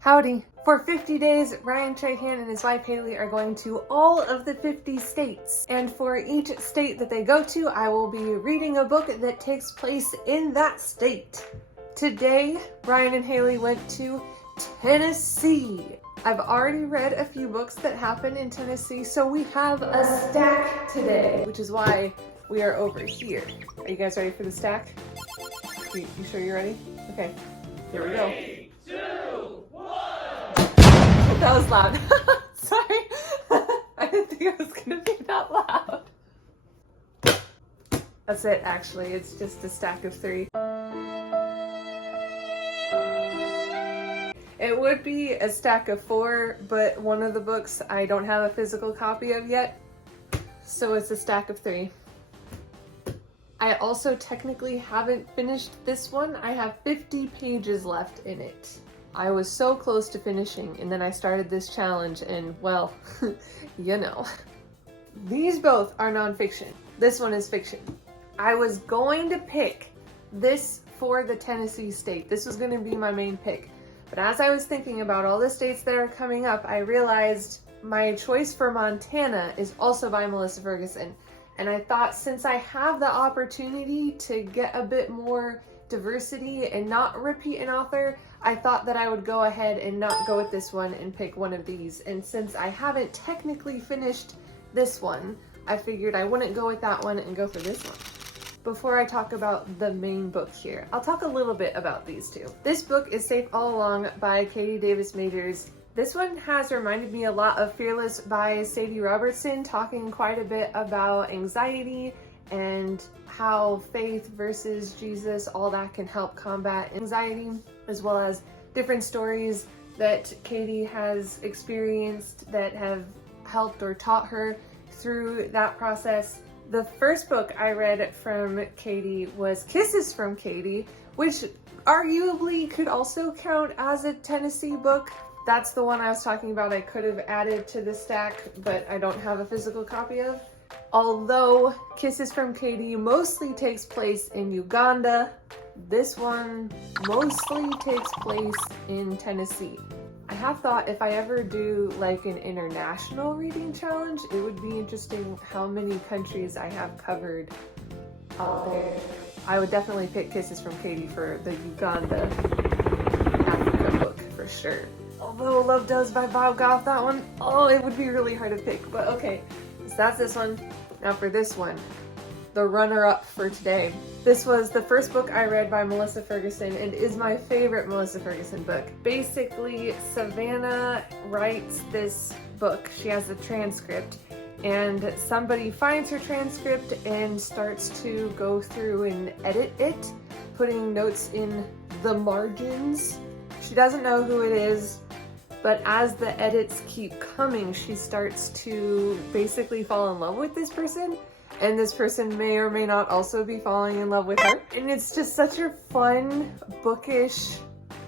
Howdy! For 50 days, Ryan Trahan and his wife Haley are going to all of the 50 states. And for each state that they go to, I will be reading a book that takes place in that state. Today, Ryan and Haley went to Tennessee. I've already read a few books that happen in Tennessee, so we have a stack today, which is why we are over here. Are you guys ready for the stack? You sure you're ready? Okay, here we go. 3, 2, 1. That was loud. Sorry. I didn't think it was gonna be that loud. That's it, actually. It's just a stack of 3. It would be a stack of 4, but one of the books I don't have a physical copy of yet, so it's a stack of 3. I also technically haven't finished this one. I have 50 pages left in it. I was so close to finishing, and then I started this challenge, and well, you know. These both are nonfiction. This one is fiction. I was going to pick this for the Tennessee state. This was going to be my main pick. But as I was thinking about all the states that are coming up, I realized my choice for Montana is also by Melissa Ferguson. And I thought, since I have the opportunity to get a bit more diversity and not repeat an author, I thought that I would go ahead and not go with this one and pick one of these. And since I haven't technically finished this one, I figured I wouldn't go with that one and go for this one. Before I talk about the main book here, I'll talk a little bit about these two. This book is Safe All Along by Katie Davis Majors. This one has reminded me a lot of Fearless by Sadie Robertson, talking quite a bit about anxiety and how faith versus Jesus, all that can help combat anxiety, as well as different stories that Katie has experienced that have helped or taught her through that process. The first book I read from Katie was Kisses from Katie, which arguably could also count as a Tennessee book. That's the one I was talking about I could have added to the stack, but I don't have a physical copy of. Although Kisses from Katie mostly takes place in Uganda, this one mostly takes place in Tennessee. I have thought if I ever do like an international reading challenge, it would be interesting how many countries I have covered out there. I would definitely pick Kisses from Katie for the Uganda Africa book for sure. Although Love Does by Bob Goff, that one, oh, it would be really hard to pick, but okay. So that's this one. Now for this one, the runner-up for today. This was the first book I read by Melissa Ferguson and is my favorite Melissa Ferguson book. Basically, Savannah writes this book. She has a transcript, and somebody finds her transcript and starts to go through and edit it, putting notes in the margins. She doesn't know who it is, but as the edits keep coming, she starts to basically fall in love with this person, and this person may or may not also be falling in love with her. And it's just such a fun, bookish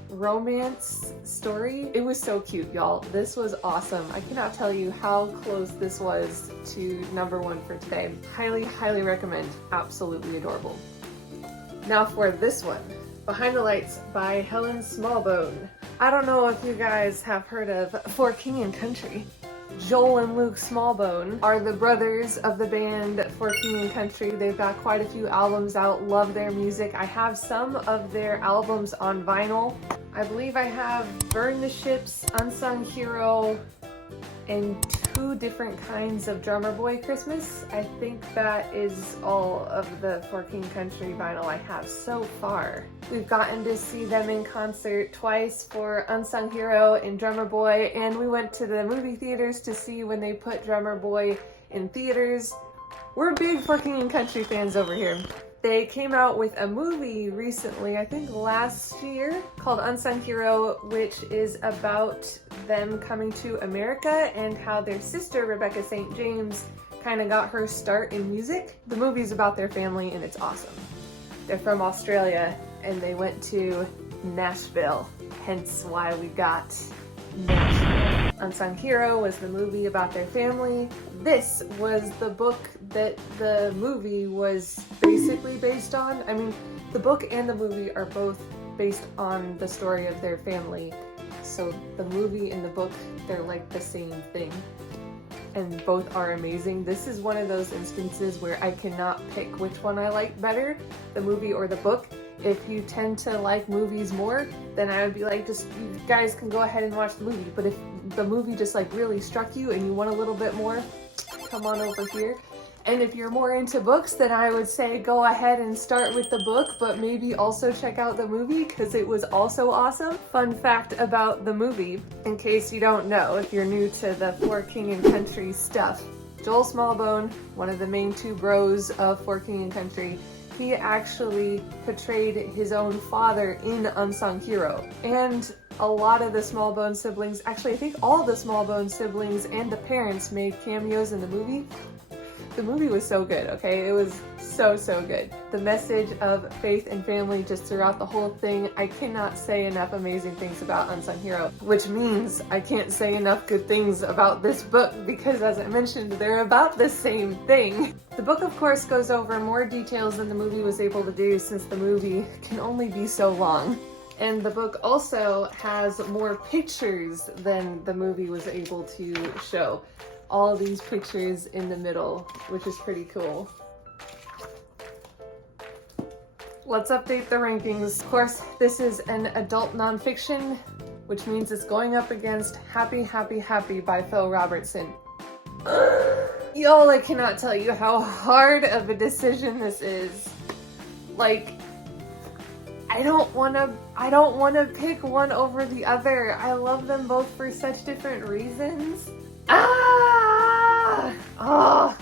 romance story. It was so cute, y'all. This was awesome. I cannot tell you how close this was to #1 for today. Highly, highly recommend. Absolutely adorable. Now for this one. Behind the Lights by Helen Smallbone. I don't know if you guys have heard of For King and Country. Joel and Luke Smallbone are the brothers of the band For King and Country. They've got quite a few albums out, love their music. I have some of their albums on vinyl. I believe I have Burn the Ships, Unsung Hero, and 2 different kinds of Drummer Boy Christmas. I think that is all of the For King Country vinyl I have so far. We've gotten to see them in concert twice for Unsung Hero and Drummer Boy, and we went to the movie theaters to see when they put Drummer Boy in theaters. We're big For King and Country fans over here. They came out with a movie recently, I think last year, called Unsung Hero, which is about them coming to America and how their sister, Rebecca St. James, kind of got her start in music. The movie's about their family and it's awesome. They're from Australia and they went to Nashville, hence why we got Nashville. Unsung Hero was the movie about their family. This was the book that the movie was basically based on. I mean, the book and the movie are both based on the story of their family. So the movie and the book, they're like the same thing. And both are amazing. This is one of those instances where I cannot pick which one I like better, the movie or the book. If you tend to like movies more, then I would be like, just, you guys can go ahead and watch the movie. But if the movie just like really struck you and you want a little bit more, come on over here. And if you're more into books, then I would say go ahead and start with the book, but maybe also check out the movie because it was also awesome. Fun fact about the movie, in case you don't know, if you're new to the For King and Country stuff, Joel Smallbone, one of the main two bros of For King and Country, he actually portrayed his own father in Unsung Hero. And a lot of the Smallbone siblings, actually I think all the Smallbone siblings and the parents made cameos in the movie. The movie was so good, okay? It was so good. The message of faith and family just throughout the whole thing. I cannot say enough amazing things about Unsung Hero, which means I can't say enough good things about this book because, as I mentioned, they're about the same thing. The book, of course, goes over more details than the movie was able to do since the movie can only be so long. And the book also has more pictures than the movie was able to show. All these pictures in the middle, which is pretty cool. Let's update the rankings. Of course, this is an adult nonfiction, which means it's going up against Happy, Happy, Happy by Phil Robertson. Y'all, I cannot tell you how hard of a decision this is. Like, I don't wanna pick one over the other. I love them both for such different reasons. Oh,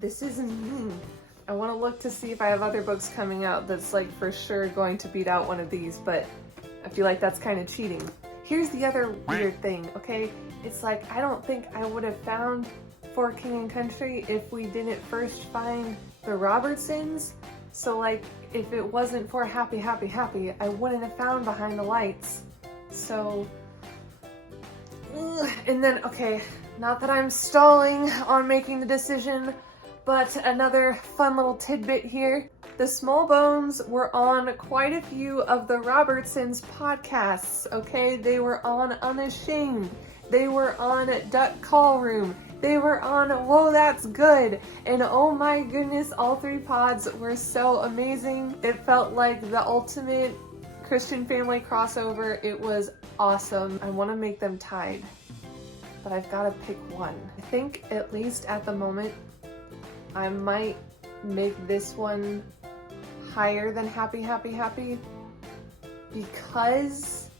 this is mean. I want to look to see if I have other books coming out that's like for sure going to beat out one of these, but I feel like that's kind of cheating. Here's the other weird thing, okay? It's like, I don't think I would have found For King and Country if we didn't first find the Robertsons. So like, if it wasn't for Happy, Happy, Happy, I wouldn't have found Behind the Lights. So, and then, okay, not that I'm stalling on making the decision, but another fun little tidbit here. The Smallbones were on quite a few of the Robertsons podcasts, okay? They were on Unashamed. They were on Duck Call Room. They were on Whoa, That's Good. And oh my goodness, all three pods were so amazing. It felt like the ultimate Christian family crossover. It was awesome. I want to make them tied, but I've got to pick one. I think, at least at the moment, I might make this one higher than Happy, Happy, Happy because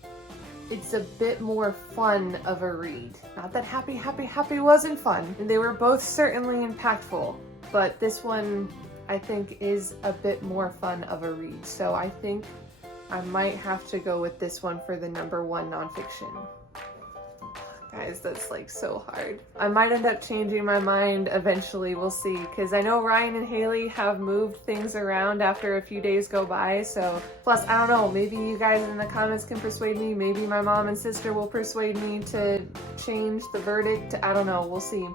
it's a bit more fun of a read. Not that Happy, Happy, Happy wasn't fun, and they were both certainly impactful, but this one I think is a bit more fun of a read. So I think I might have to go with this one for the number one nonfiction. Guys, that's like so hard. I might end up changing my mind eventually, we'll see, because I know Ryan and Haley have moved things around after a few days go by, so plus I don't know, maybe you guys in the comments can persuade me, maybe my mom and sister will persuade me to change the verdict, I don't know, we'll see.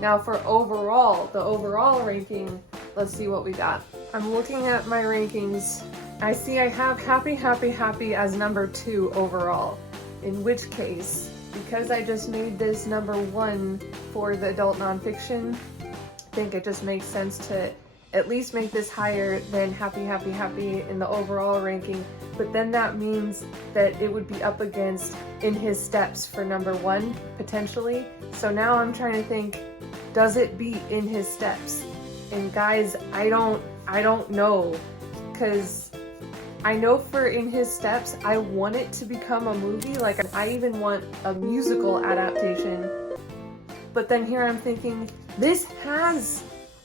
Now for overall, the overall ranking, let's see what we got. I'm looking at my rankings. I see I have Happy, Happy, Happy as number 2 overall, in which case, because I just made this number 1 for the adult nonfiction, I think it just makes sense to at least make this higher than Happy, Happy, Happy in the overall ranking, but then that means that it would be up against In His Steps for number 1, potentially. So now I'm trying to think, does it beat In His Steps? And guys, I don't know, because I know for In His Steps, I want it to become a movie. Like, I even want a musical adaptation. But then here I'm thinking, this has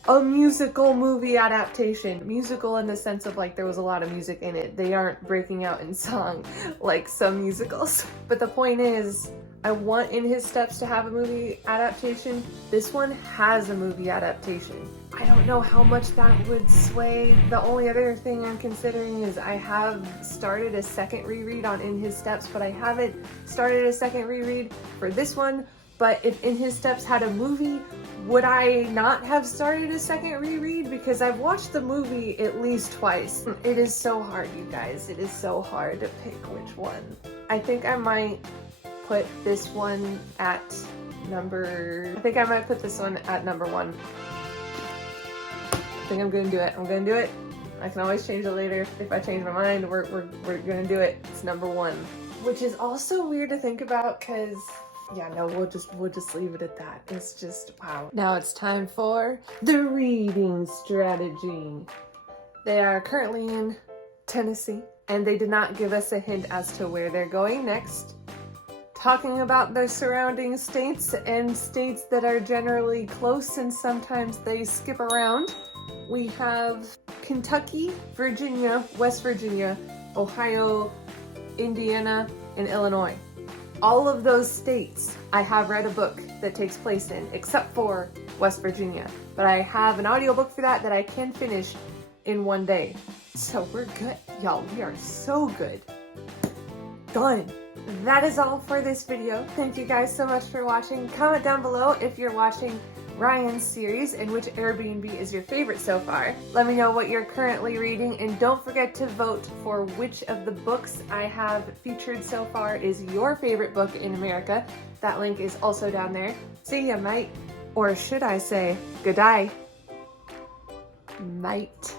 a musical movie adaptation. Musical in the sense of like there was a lot of music in it. They aren't breaking out in song like some musicals. But the point is, I want In His Steps to have a movie adaptation. This one has a movie adaptation. I don't know how much that would sway. The only other thing I'm considering is I have started a second reread on In His Steps, but I haven't started a second reread for this one. but if In His Steps had a movie, would I not have started a second reread? Because I've watched the movie at least twice. It is so hard, you guys. It is so hard to pick which one. I think I might put this one at number... I think I might put this one at number 1. I think I'm gonna do it. I'm gonna do it. I can always change it later. If I change my mind, we're gonna do it. It's number 1. Which is also weird to think about because... yeah, no, we'll just leave it at that. It's just, wow. Now it's time for the reading strategy. They are currently in Tennessee, and they did not give us a hint as to where they're going next. Talking about their surrounding states and states that are generally close and sometimes they skip around. We have Kentucky, Virginia, West Virginia, Ohio, Indiana, and Illinois. All of those states I have read a book that takes place in, except for West Virginia. But I have an audiobook for that I can finish in one day. So we're good, y'all. We are so good. Done. That is all for this video. Thank you guys so much for watching. Comment down below if you're watching Ryan's series and which Airbnb is your favorite so far. Let me know what you're currently reading, and don't forget to vote for which of the books I have featured so far is your favorite book in America. That link is also down there. See ya, mate. Or should I say, good day, mate.